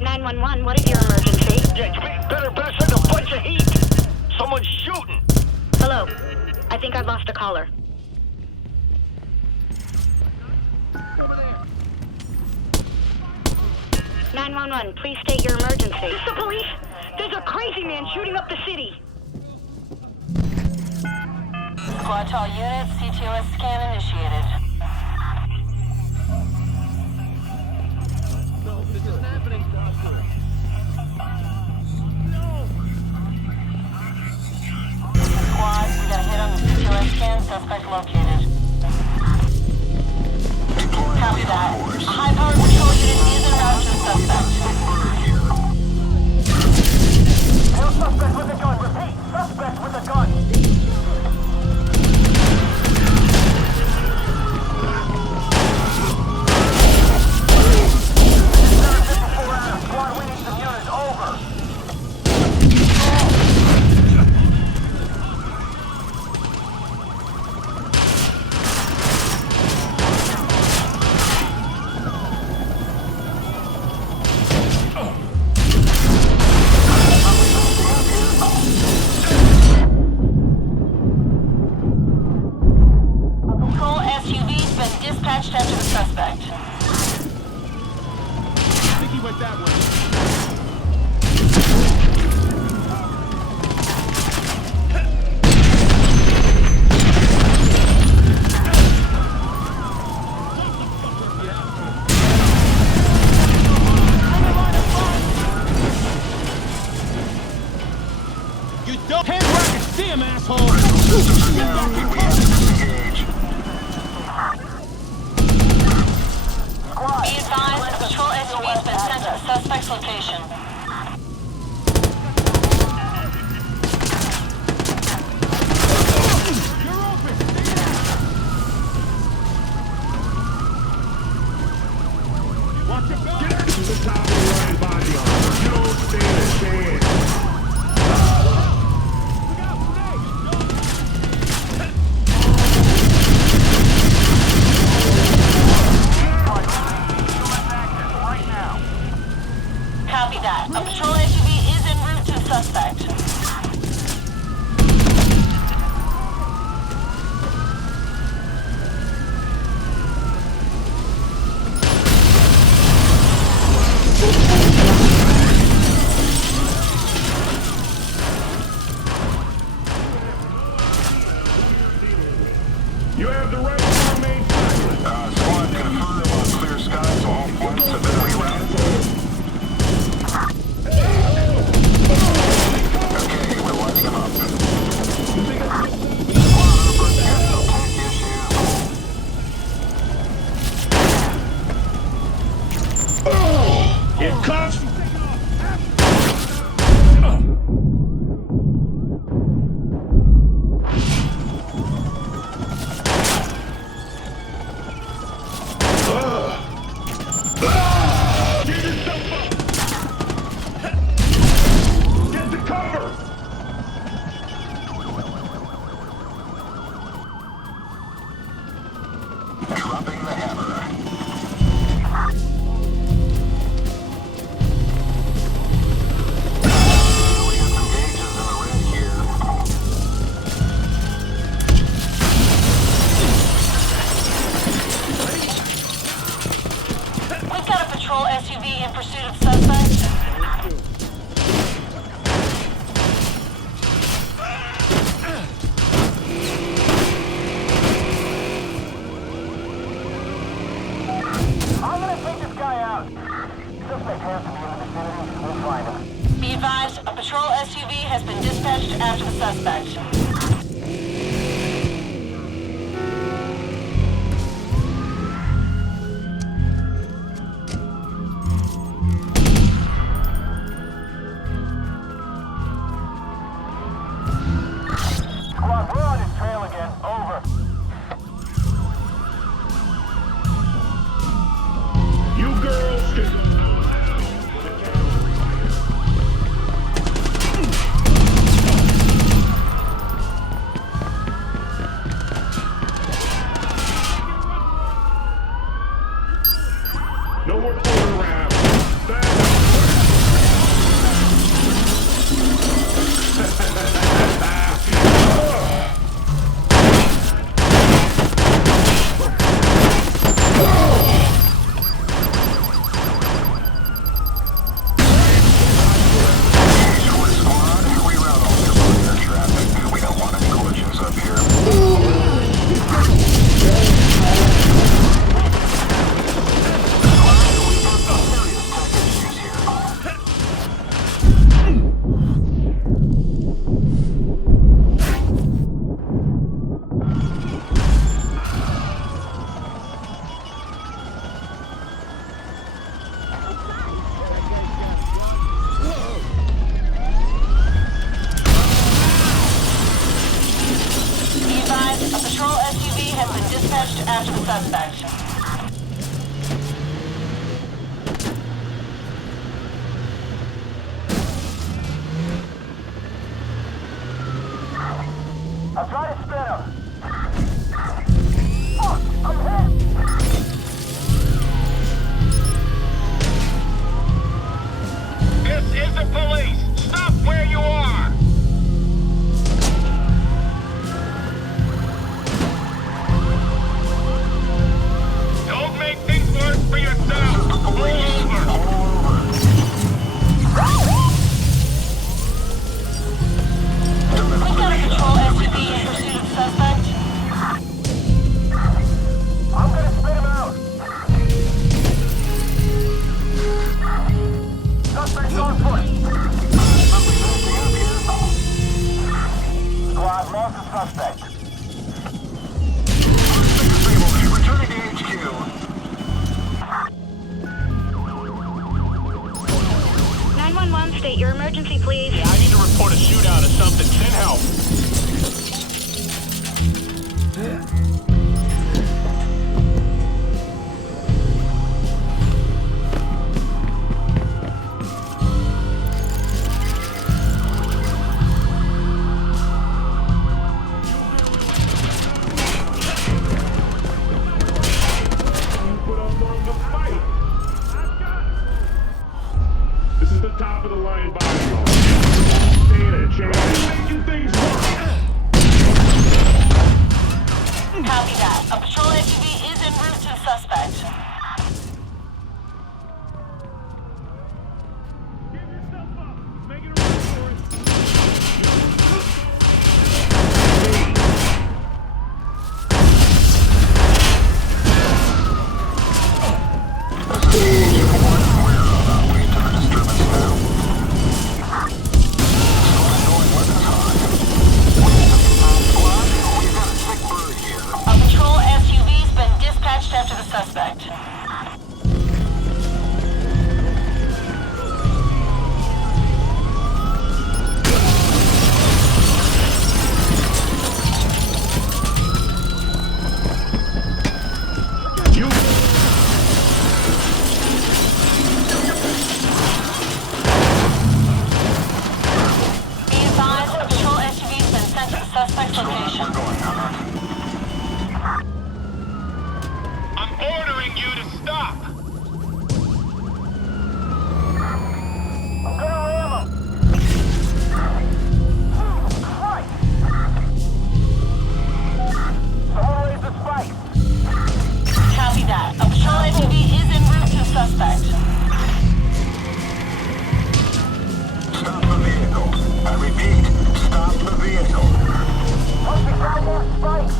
911, what is your emergency? Yeah, you better send a bunch of heat. Someone's shooting. Hello. I think I've lost a caller. Over there. 911, please state your emergency. Is this the police? There's a crazy man shooting up the city. Squad to all units, CTOS scan initiated. No, this isn't happening. No. Squad, we got a hit on the CTOS scan, suspect located. Copy that. A high-powered patrol unit is en route to the suspect. Hail suspect with a gun. Repeat, suspect with a gun. Squad winning some units. Over. Patrol SUV's been dispatched after the suspect. I think he went that way. You don't hand rocket, see him, asshole! Be advised, a patrol SUV's been sent to the suspect's location. You're open! Watch your back! Get to the top of the right body armor. You don't stand a chance. Copy that. A patrol SUV is en route to the suspect. You have the right to remain silent. Squad confirmed on clear skies, all points have been rerouted. Okay, we're lighting them up. Squad over, handle tank issues. It comes. Get yourself up. Get to cover. Dropping the hammer. We got some gauges in the red here. We've got a patrol SUV in pursuit of suspect. I'm gonna take this guy out. Suspect has to be in the vicinity. We'll find him. Be advised, a patrol SUV has been dispatched after the suspect. Squad, we're on his trail again. Over. You girls can... I'll try to spin him. Fuck! I'm hit! This is the police. Stop where you are. Don't make things worse for yourself. Pull over. We've got a patrol SUV in pursuit of suspect. I'm gonna spin him out. Suspect's on foot. Squad, lost the suspect. Returning to HQ. 911, state your emergency, please. I need to report a shootout or something. Send help. This is the top of the line body armor. Stand a chance. Making things work. Copy that. A patrol SUV is en route to the suspect. Give yourself up. Make it a run for it. A patrol SUV's been dispatched after the suspect. You. Be advised, a patrol SUV's been sent to the suspect's location. I'm ordering you to stop. I'm gonna ram him. Jesus Christ! Someone raise the spike. Copy that. A patrol SUV is en route to the suspect. Stop the vehicle. I repeat, stop the vehicle. Must be goddamn spikes.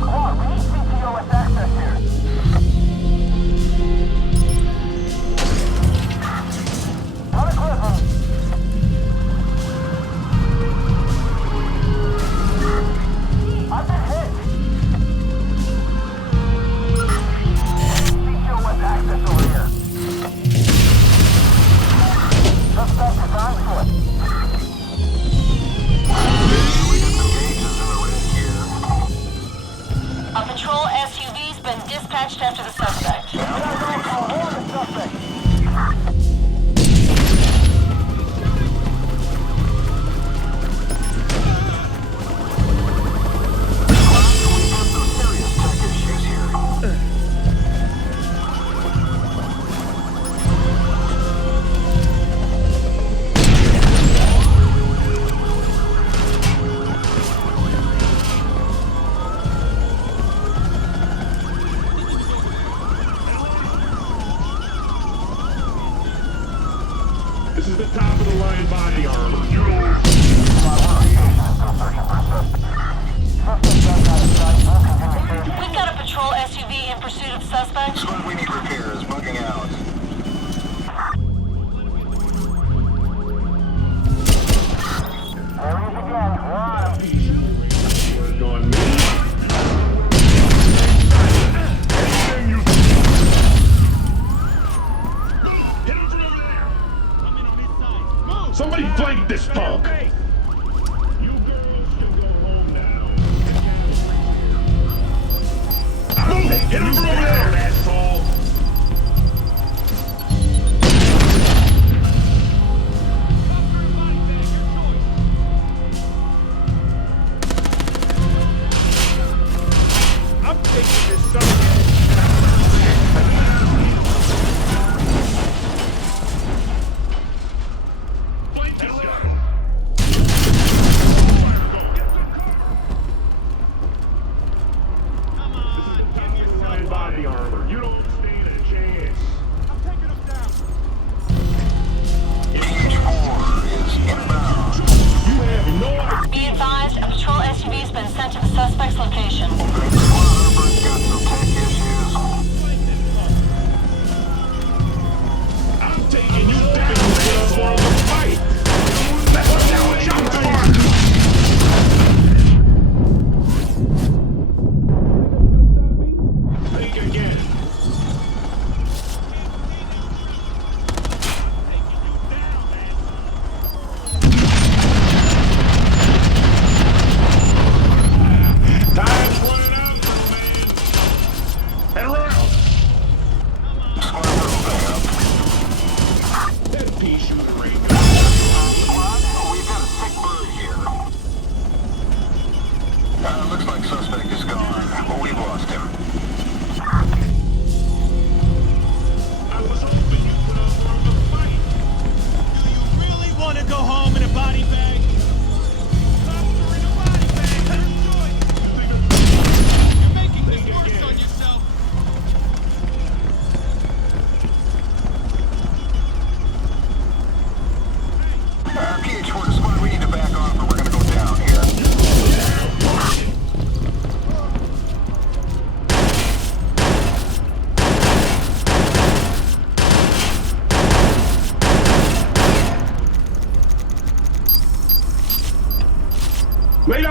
Come on, we need CTOS access here. Run a clip him. I've been hit. CTOS access over here. Suspect is on foot. A patrol SUV's been dispatched after the suspect. I'll hold the suspect. This is the top of the line body armor. You. We've got a patrol SUV in pursuit of suspect. Squad, we need repairs. Bugging out. There he is again. We're on him. Work on me. Anything you. Hit him from over there. Somebody flank this punk. You girls can go home now. Move it. Hit him from over there, asshole.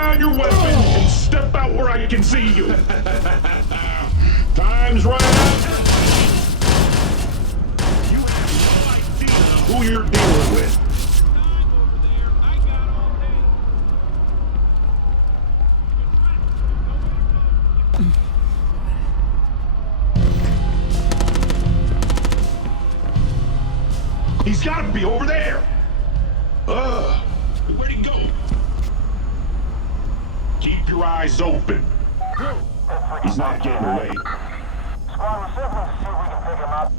down your weapon and step out where I can see you. Time's running out. You have no idea who you're dealing with. He's got to be over there. Where'd he go? Keep your eyes open. He's not getting away. Squad, we're circling to see if we can pick him up.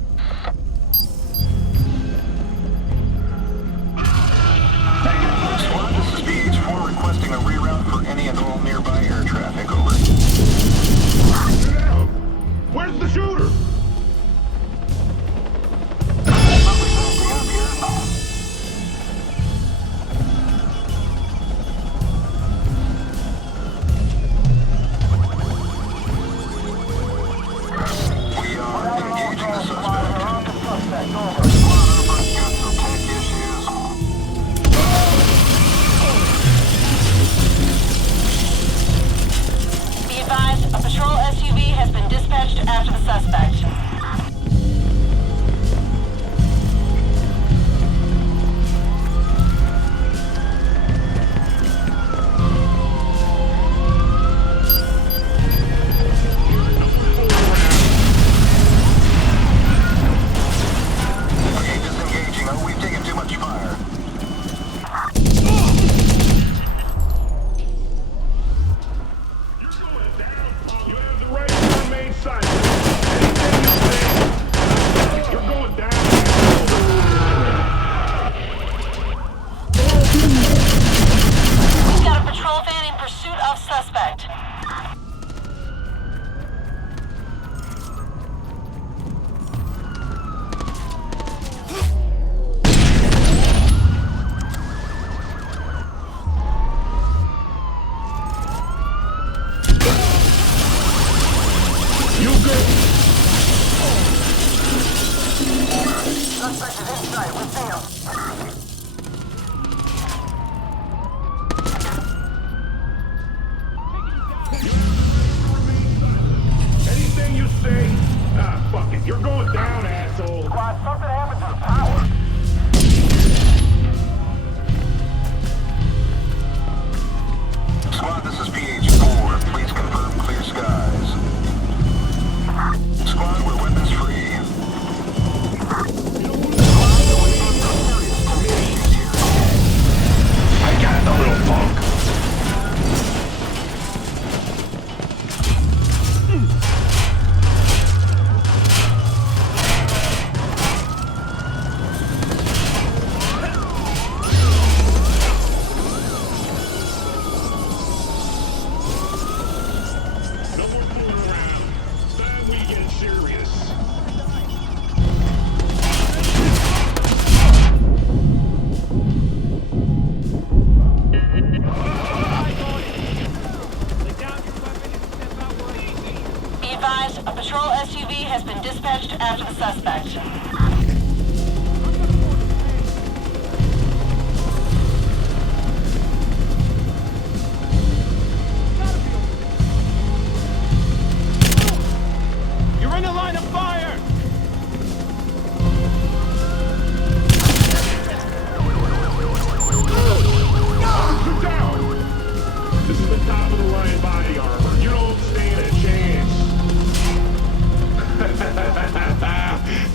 Squad, this is PH4 requesting a reroute for any and all nearby air traffic. Over. Where's the shooter? We are engaging the suspect. We're on the suspect. Over. Squad, I've got some tech issues. Be advised, a patrol SUV has been dispatched after the suspect. Okay, disengaging. Oh, we've taken too much fire. You have the right to remain silent. Anything you say, you're going down. We've got a patrol van in pursuit of suspect. You go. Suspect is inside. We see him. Anything you say, fuck it. You're going down, asshole. Squad, something happened to the power. Squad, this is PH4. Please confirm clear skies. Squad, we're weapons free. I got the little punk. No more fooling around. It's time we get serious. Be advised, a patrol SUV has been dispatched after the suspect. You're in the line of fire! Sit down. This is the top of the line body armor. You don't stand a chance.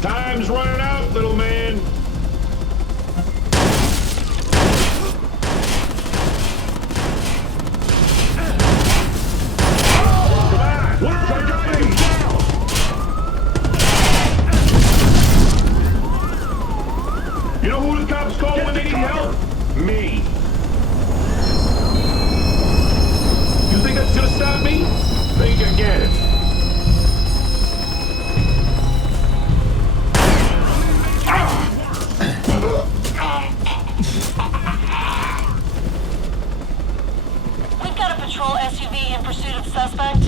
Time's running out, little man. Come on, what are our guys down? You know who the cops call when they need help? Me. You think that's gonna stop me? Think again. We've got a patrol SUV in pursuit of suspect.